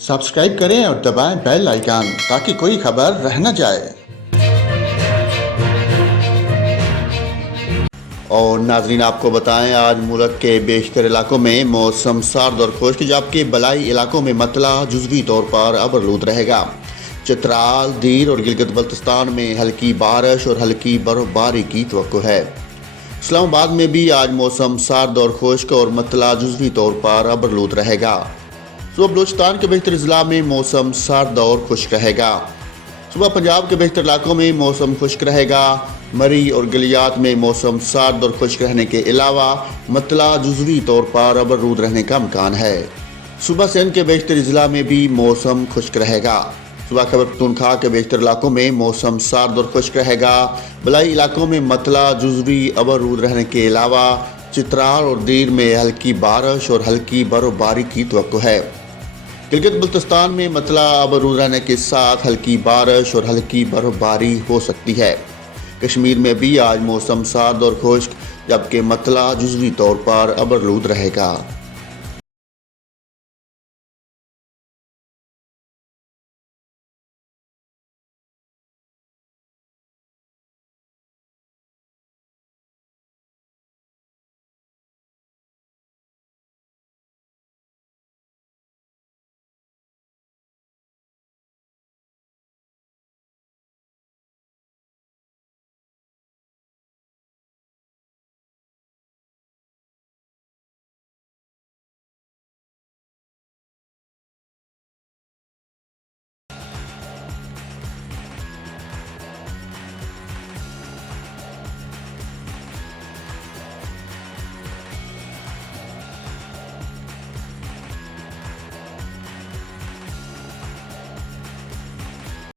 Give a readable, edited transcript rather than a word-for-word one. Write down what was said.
Subscribe करें और दबाएं बेल आइकन ताकि कोई खबर रह न जाए। और नाजरीन, आपको बताएं, आज मुल्क के बेशतर इलाकों में मौसम सर्द और खुश्क, जबकि बलाई इलाकों में मतला जुज़वी तौर पर अबरलूद रहेगा। चित्राल, दीर और गिलगित बल्तिस्तान में हल्की बारिश और हल्की बर्फबारी की तवक्को है। इस्लामाबाद में भी आज मौसम सर्द और खुश्क और मतला जुज़वी तौर पर अबरलूद रहेगा। सुबह बलूचिस्तान के बेहतर अजला में मौसम सर्द और खुश्क रहेगा। सुबह पंजाब के बेहतर इलाकों में मौसम खुश्क रहेगा। मरी और गलियात में मौसम सर्द और खुश्क रहने के अलावा मतला जुज़वी तौर पर अबरलूद रहने का इम्कान है। सुबह सिंध के बेहतर अजला में भी मौसम खुश्क रहेगा। सुबह खैबर पख्तूनख्वा के बेहतर इलाकों में मौसम सर्द और खुश्क रहेगा। बलाई इलाकों में मतला जुज़वी अबरलूद रहने के अलावा चित्राल और दीर में हल्की बारिश और हल्की बर्फबारी की तवक्को है। गिलगित बल्तिस्तान में मतला अबरलूद रहने के साथ हल्की बारिश और हल्की बर्फबारी हो सकती है। कश्मीर में भी आज मौसम सर्द और खुश्क, जबकि मतला जुज़वी तौर पर अबरलूद रहेगा।